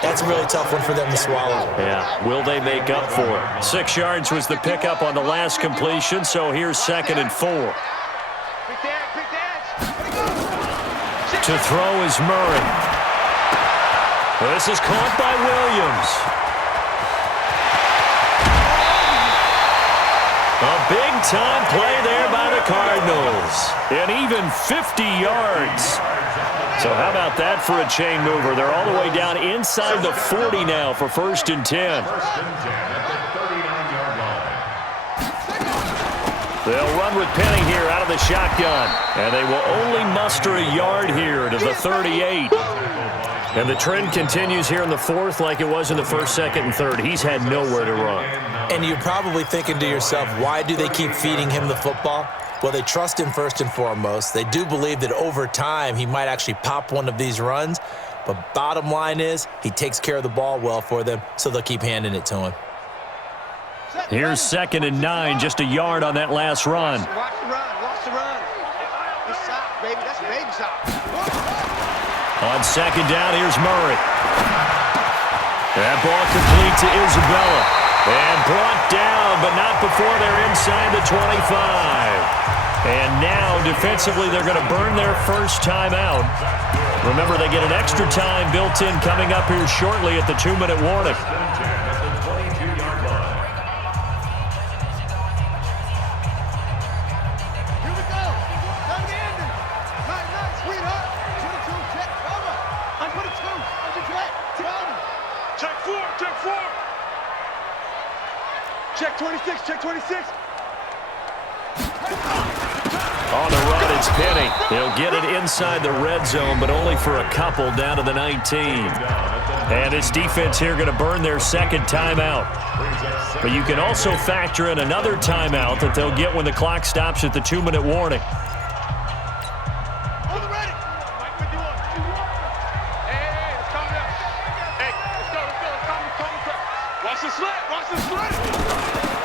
That's a really tough one for them to swallow. Yeah, will they make up for it? 6 yards was the pickup on the last completion, so here's 2nd and 4. To throw is Murray. This is caught by Williams. A big-time play there by the Cardinals. And even 50 yards. So how about that for a chain mover? They're all the way down inside the 40 now for 1st and 10. They'll run with Penning here out of the shotgun. And they will only muster a yard here to the 38. And the trend continues here in the 4th like it was in the 1st, 2nd, and 3rd. He's had nowhere to run. And you're probably thinking to yourself, why do they keep feeding him the football? Well, they trust him first and foremost. They do believe that over time he might actually pop one of these runs. But bottom line is he takes care of the ball well for them, so they'll keep handing it to him. Here's 2nd and 9, just a yard on that last run. Watch the run. Watch the run. Good shot, baby. That's a baby shot. On 2nd down, here's Murray. That ball complete to Isabella. And brought down, but not before they're inside the 25. And now, defensively, they're going to burn their first timeout. Remember, they get an extra time built in coming up here shortly at the 2-minute warning. Check 26, check 26. On the run, it's Penning. He'll get it inside the red zone, but only for a couple down to the 19. And this defense here going to burn their 2nd timeout. But you can also factor in another timeout that they'll get when the clock stops at the 2-minute warning.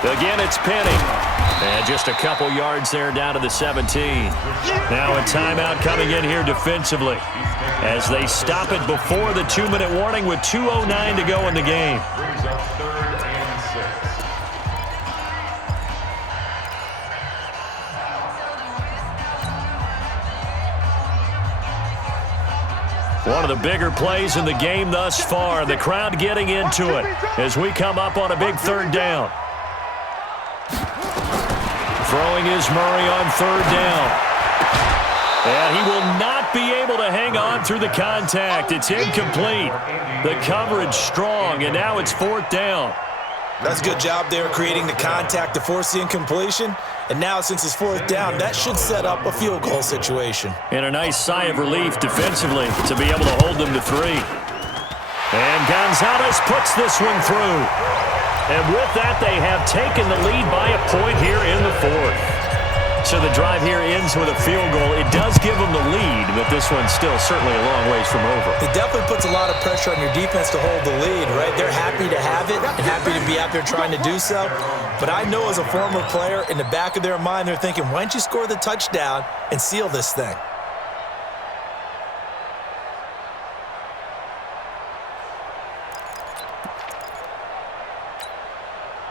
Again, it's Penning. And just a couple yards there down to the 17. Now a timeout coming in here defensively as they stop it before the 2-minute warning with 2:09 to go in the game. One of the bigger plays in the game thus far. The crowd getting into it as we come up on a big 3rd down. Throwing is Murray on 3rd down. And he will not be able to hang on through the contact. It's incomplete. The coverage strong, and now it's 4th down. That's a good job there creating the contact to force the incompletion. And now, since it's 4th down, that should set up a field goal situation. And a nice sigh of relief defensively to be able to hold them to 3. And Gonzalez puts this one through. And with that, they have taken the lead by a point here in the 4th. So the drive here ends with a field goal. It does give them the lead, but this one's still certainly a long ways from over. It definitely puts a lot of pressure on your defense to hold the lead, right? They're happy to have it and happy to be out there trying to do so. But I know as a former player, in the back of their mind, they're thinking, why don't you score the touchdown and seal this thing?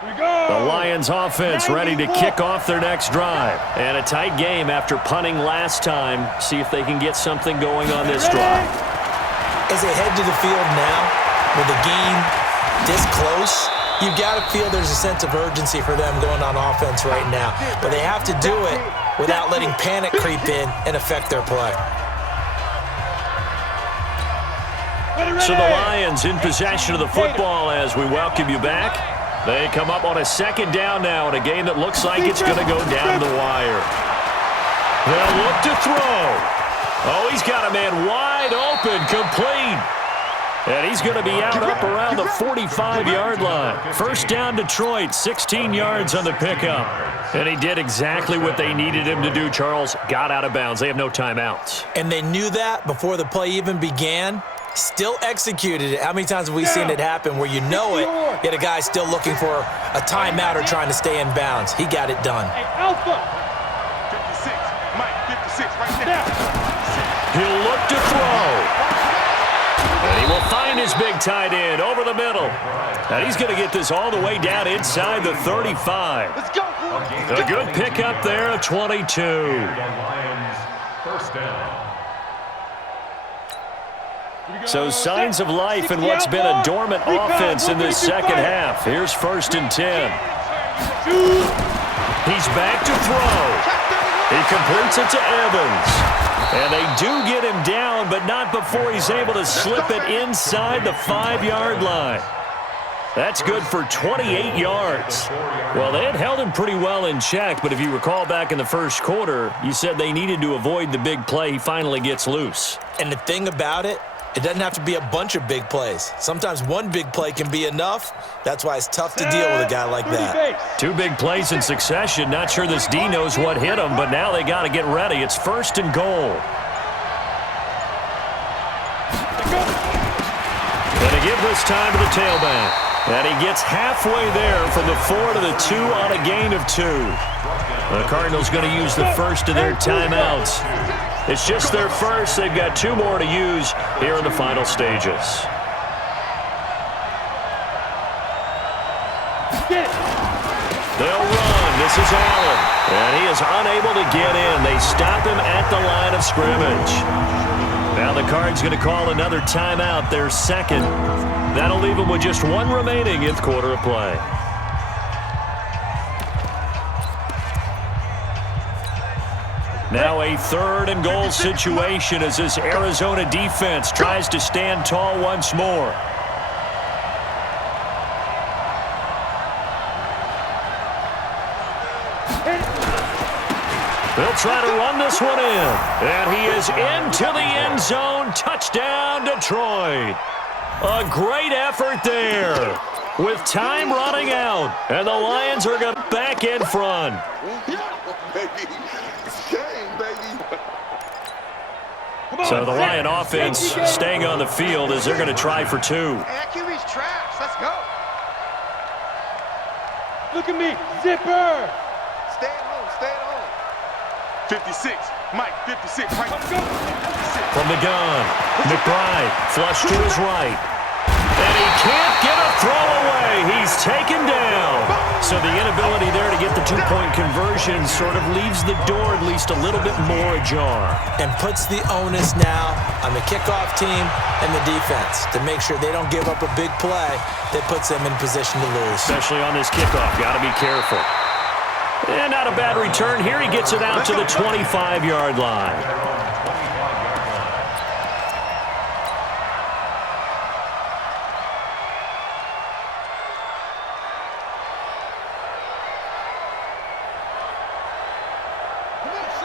The Lions offense ready to kick off their next drive. And a tight game after punting last time. See if they can get something going on this drive. As they head to the field now, with the game this close, you've got to feel there's a sense of urgency for them going on offense right now. But they have to do it without letting panic creep in and affect their play. So the Lions in possession of the football as we welcome you back. They come up on a 2nd down now in a game that looks like it's going to go down to the wire. They'll look to throw. Oh, he's got a man wide open, complete. And he's going to be out up around the 45-yard line. 1st down Detroit, 16 yards on the pickup. And he did exactly what they needed him to do, Charles. Got out of bounds. They have no timeouts. And they knew that before the play even began. Still executed it. How many times have we seen it happen where you know it, yet a guy still looking for a timeout or trying to stay in bounds? He got it done. Hey, Alpha. 56, Mike, 56, right there. He'll look to throw. And he will find his big tight end over the middle. And he's going to get this all the way down inside the 35. Let's go, boys. A good pickup there of 22. First down. So signs of life in what's been a dormant offense in this second half. Here's 1st and 10. He's back to throw. He completes it to Evans. And they do get him down, but not before he's able to slip it inside the 5-yard line. That's good for 28 yards. Well, they had held him pretty well in check, but if you recall back in the first quarter, you said they needed to avoid the big play. He finally gets loose. And the thing about it, it doesn't have to be a bunch of big plays. Sometimes one big play can be enough. That's why it's tough to deal with a guy like that. 2 big plays in succession. Not sure this D knows what hit him, but now they got to get ready. It's 1st and goal. And they give this time to the tailback. And he gets halfway there from the 4 to the 2 on a gain of 2. The Cardinals going to use the first of their timeouts. It's just their first. They've got 2 more to use here in the final stages. They'll run. This is Allen. And he is unable to get in. They stop him at the line of scrimmage. Now the Cards going to call another timeout, their second. That'll leave them with just 1 remaining 8th quarter of play. Now a 3rd and goal situation as this Arizona defense tries to stand tall once more. They'll try to run this one in. And he is into the end zone. Touchdown, Detroit. A great effort there with time running out. And the Lions are going back in front. So the Lion offense staying on the field as they're going to try for 2. And that QB's trash. Let's go. Look at me, zipper. Stay at home. Stay at home. 56, Mike, 56, Mike. Let's go. 56. From the gun, McBride flush to his right. And he can't get a throw away. He's taken down. So the inability there to get the 2-point conversion sort of leaves the door at least a little bit more ajar. And puts the onus now on the kickoff team and the defense to make sure they don't give up a big play that puts them in position to lose. Especially on this kickoff. Got to be careful. And not a bad return here. He gets it out to the 25-yard line.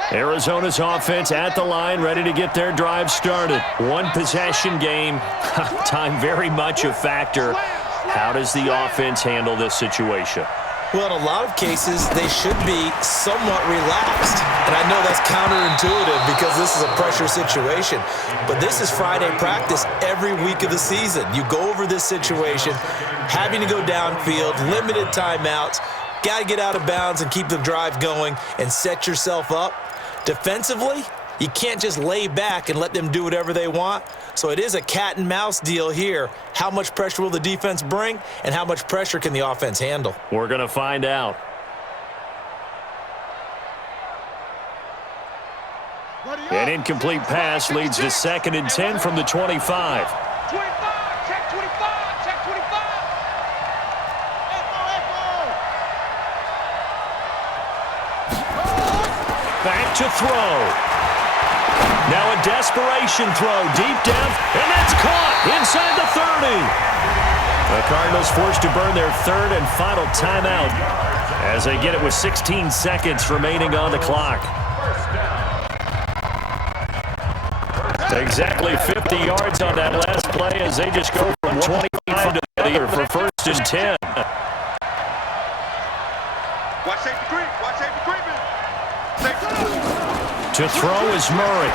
Arizona's offense at the line, ready to get their drive started. 1-possession game. Time very much a factor. How does the offense handle this situation? Well, in a lot of cases, they should be somewhat relaxed. And I know that's counterintuitive because this is a pressure situation. But this is Friday practice every week of the season. You go over this situation, having to go downfield, limited timeouts, got to get out of bounds and keep the drive going and set yourself up. Defensively, you can't just lay back and let them do whatever they want. So it is a cat and mouse deal here. How much pressure will the defense bring, and how much pressure can the offense handle? We're going to find out. An incomplete pass leads to 2nd and 10 from the 25. 25, check 25, check 25. Back to throw. Now a desperation throw deep down, and that's caught inside the 30. The Cardinals forced to burn their 3rd and final timeout as they get it with 16 seconds remaining on the clock. Exactly 50 yards on that last play as they just go from 25 to 30 for 1st and 10. Watch safety creep, watch safety creeping. To throw is Murray.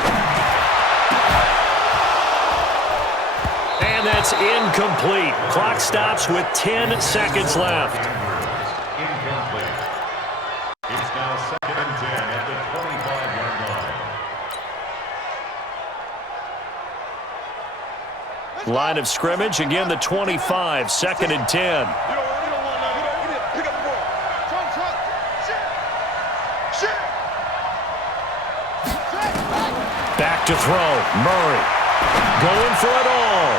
And that's incomplete. Clock stops with 10 seconds left. Incomplete. It's now 2nd and 10 at the 25-yard Line of scrimmage, again the 25, 2nd and 10. Pick up the ball. Trunk. Shit. Back to throw. Murray going for it all.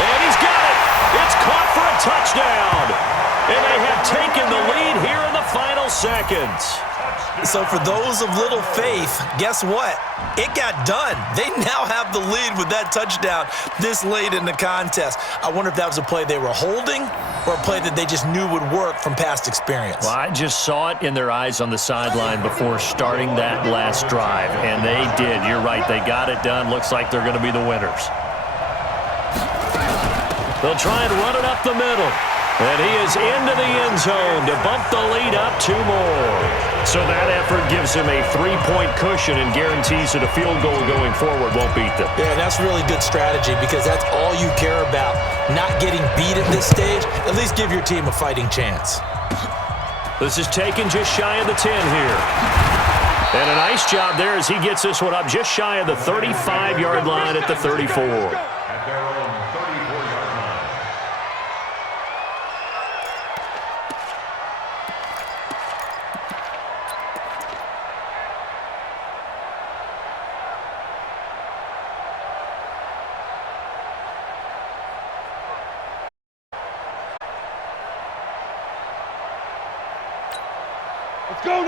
And he's got it. It's caught for a touchdown. And they have taken the lead here in the final seconds. So for those of little faith, guess what? It got done. They now have the lead with that touchdown this late in the contest. I wonder if that was a play they were holding or a play that they just knew would work from past experience. Well, I just saw it in their eyes on the sideline before starting that last drive, and they did. You're right. They got it done. Looks like they're going to be the winners. They'll try and run it up the middle. And he is into the end zone to bump the lead up 2 more. So that effort gives him a 3-point cushion and guarantees that a field goal going forward won't beat them. Yeah, that's really good strategy because that's all you care about. Not getting beat at this stage. At least give your team a fighting chance. This is taken just shy of the 10 here. And a nice job there as he gets this one up just shy of the 35-yard line at the 34. At their own 34-yard line.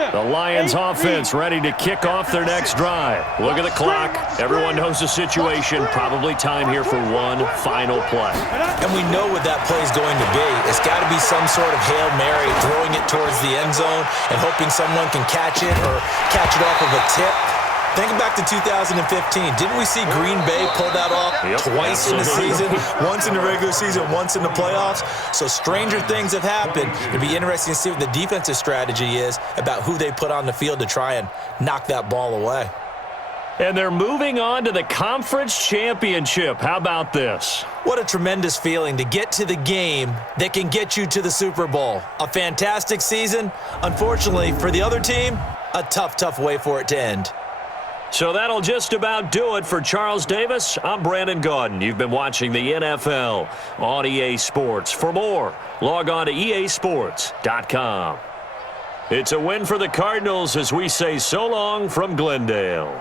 The Lions offense ready to kick off their next drive. Look at the clock. Everyone knows the situation. Probably time here for one final play. And we know what that play is going to be. It's got to be some sort of Hail Mary, throwing it towards the end zone and hoping someone can catch it or catch it off of a tip. Think back to 2015. Didn't we see Green Bay pull that off twice in the season? Once in the regular season, once in the playoffs. So stranger things have happened. It'd be interesting to see what the defensive strategy is about who they put on the field to try and knock that ball away. And they're moving on to the conference championship. How about this? What a tremendous feeling to get to the game that can get you to the Super Bowl. A fantastic season. Unfortunately, for the other team, a tough way for it to end. So that'll just about do it for Charles Davis. I'm Brandon Gaudin. You've been watching the NFL on EA Sports. For more, log on to easports.com. It's a win for the Cardinals as we say so long from Glendale.